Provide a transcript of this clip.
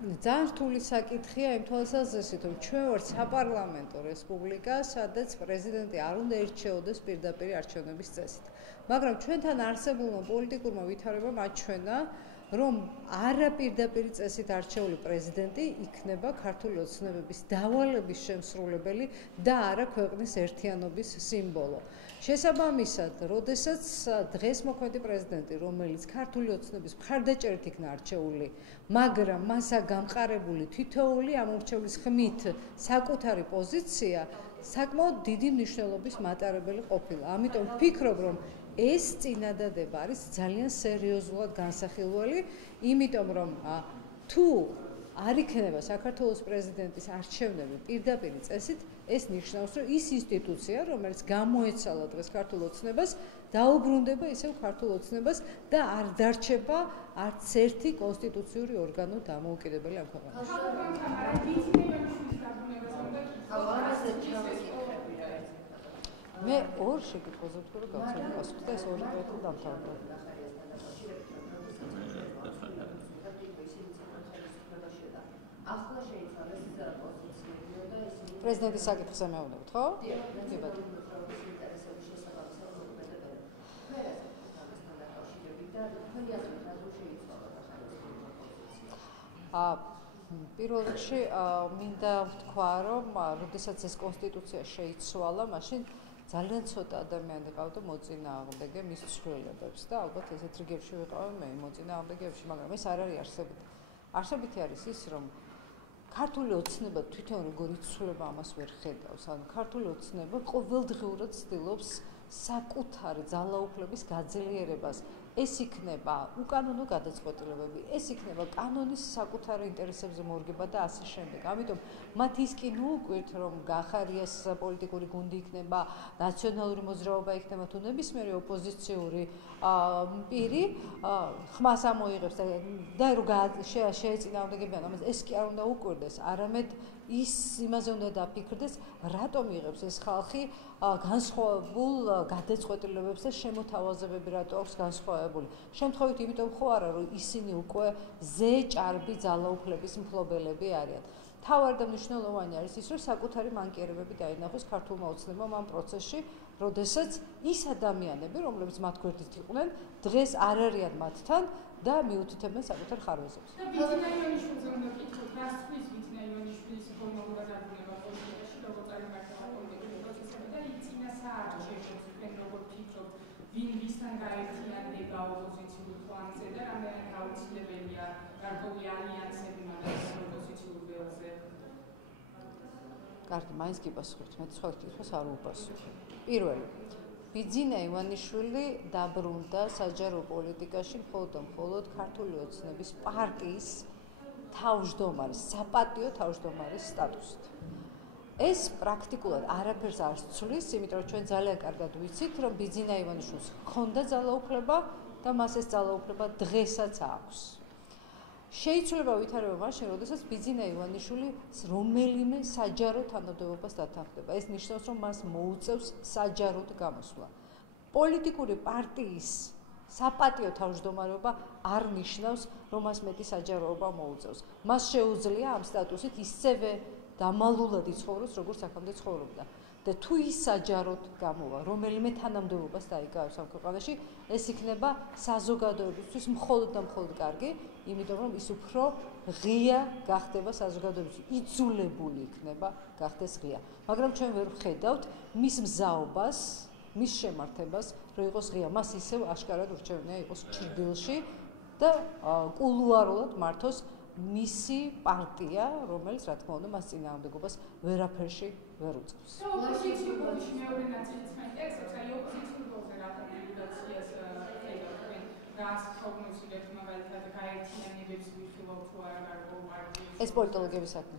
ძალიან რთული საკითხია იმ თვალსაზრისით, რომ ჩვენ ვართ საპარლამენტო რესპუბლიკა, სადაც პრეზიდენტი არ უნდა ერჩეოდეს პირდაპირ არჩევნების წესით. მაგრამ ჩვენთან არსებულმა პოლიტიკურმა ვითარებამ აჩვენა, რომ არაპირდაპირ წესით არჩეული პრეზიდენტი იქნება ქართული ოცნებების დავალების შემსრულებელი და არა ქვეყნის ერთიანობის სიმბოლო. შესაბამისად, როდესაც დღეს მოქმედი პრეზიდენტი, რომელიც ქართული ოცნების მხარდაჭერით იქნა არჩეული, მაგრამ მასა გამყარებული თითოეული ამორჩევლის ხმით საკუთარი პოზიცია საკმაოდ დიდი მნიშვნელობის მატარებელი ყოფილა. ამიტომ ვფიქრობ, რომ ეს წინადადება არის ძალიან სერიოზულად განსახილველი, იმიტომ რომ თუ არ იქნება საქართველოს პრეზიდენტის არჩევნები პირდაპირ წესით, ეს ნიშნავს, რომ ის ინსტიტუცია, რომელიც გამოეცალა დღეს ქართულ ოცნებას, დაუბრუნდება ისევ ქართულ ოცნებას და არ დარჩება არც ერთი კონსტიტუციური ორგანო დამოუკიდებელი ამ ქვეყანაში. მე ორ შეკითხვაზე ვთქვი, რომ გავცემი პასუხი და ეს ორი პროექტი დამთავრდა. ახლა შეიცვალა ეს პოზიციები და ეს პრეზიდენტის საკითხზე მეუბნებით, ხო? კი ბატონო. პირველ რიგში მინდა ვთქვა, რომ როდესაც ეს კონსტიტუცია შეიცვალა, მაშინ ძალიან ცოტა ადამიანი ყავდა მოწინააღმდეგე მის ცვლილებებს და ალბათ ესეთ რიგებში ვიყავი მე მოწინააღმდეგეებში, მაგრამ ეს არ არის არსებითი. არსებითი არის ის, რომ ქართული ოცნება თვითონ როგორი ცვლილება ამას ვერ ხედავს. ანუ ქართული ოცნება ყოველდღიურად ცდილობს საკუთარი ძალაუფლების გაძლიერებას. ეს იქნება უკანონო გადაწყვეტილებები, ეს იქნება კანონის საკუთარი ინტერესებზე მორგება და ასე შემდეგ. ამიტომ მათ ის კი ნუუკვირთ, რომ გახარიას პოლიტიკური გუნდი იქნება, ნაციონალური მოძრაობა იქნება თუ ნებისმიერი ოპოზიციური პირი ხმას ამოიღებს და რომ შეეწინააღმდეგებიან ამას, ეს კი არ უნდა უკვირდეს, არამედ ის იმაზე უნდა დაფიქრდეს, რატომ იღებს ეს ხალხი განსხვავებულ გადაწყვეტილებებს და შემოთავაზებები რატო აქვს განსხვავებული. შემთხვევით იმიტომ ხო არა, რომ ისინი უკვე ზეჭარბი ძალაუფლების მფლობელები არიან. თავარი და მნიშვნელოვანი არის ის, რომ საკუთარი მანკიერებები დაინახოს ქართულმა ოცნებამ ამ პროცესში, როდესაც ის ადამიანები, რომლებიც მათ გვერდით იყვნენ, დღეს არ არიან მათთან და მიუთითებენ საკუთარ ხარვეზებს. და ბიძინა-ივანიშვილზე უნდა ვკითხოთ, რასთვის ბიძინა-ივანიშვილის ფორმალურად დაბრუნება პოლიტიკაში, როგორც არის მართლა პოლიტიკური პროცესები და იწინა საარჩევნო თქვენ როგორ ფიქრობთ, ვინ ვისთან გაერთიანდება ოპოზიციურ ფლანგზე და რამდენად აუცილებელია გარკვეული ალიანსები მაგას ოპოზიციურ ველზე? კარგი, მაინც კი პასუხობთ, მე სხვა კითხვას არ ვუპასუხებ. პირველი, ბიძინა ივანიშვილი დაბრუნდა საჯარო პოლიტიკაში მხოლოდ ქართული ოცნების პარტიის თავმჯდომარის, საპატიო თავმჯდომარის სტატუსით. ეს პრაქტიკულად არაფერს არ ცვლის, იმიტომ რომ ჩვენ ძალიან კარგად ვიცით, რომ ბიძინა ივანიშვილს ჰქონდა ძალაუფლება და მას ეს ძალაუფლება დღესაც აქვს. შეიძლება ვითარება მაშინ, როდესაც ბიძინა ივანიშვილი რომელიმე საჯარო თანამდებობას დათანხმდება. ეს ნიშნავს, რომ მას მოუწევს საჯაროდ გამოსვლა. პოლიტიკური პარტიის საპატიო თავმჯდომარეობა არ ნიშნავს, რომ მას მეტი საჯაროობა მოუწევს. მას შეუძლია ამ სტატუსით ისევე დამალულად იცხოვროს, როგორც აქამდე ცხოვრობდა. და თუ ის საჯაროდ გამოვა, რომელიმე თანამდებობას დაიკავებს ამ ქვეყანაში, ეს იქნება საზოგადოებისთვის მხოლოდ და მხოლოდ კარგი, იმიტომ რომ ის უფრო ღია გახდება საზოგადოებისთვის, იძულებული იქნება გახდეს ღია. მაგრამ ჩვენ ვერ ვხედავთ მის მზაობას, მის შემართებას, რომ იყოს ღია. მას ისევ აშკარად ურჩევნია იყოს ჭრდილში და კულუარულად მართოს მისი პარტია, რომელიც რა თქმა უნდა მას წინააღმდეგობას ვერაფერში ვერ უწევს. ოპოზიციურ ბოლოში მეორე ნაწილიც მაინტერესებს, აი ოპოზიციურ ბოლზე რა რეგულაციას ხედავთ, რას პროგნოზირებთ მაგალითად გაერთიანებებს ვიხილავთ თუ არა გარკვეულ პარტიებს? ეს პოლიტოლოგების საქმე.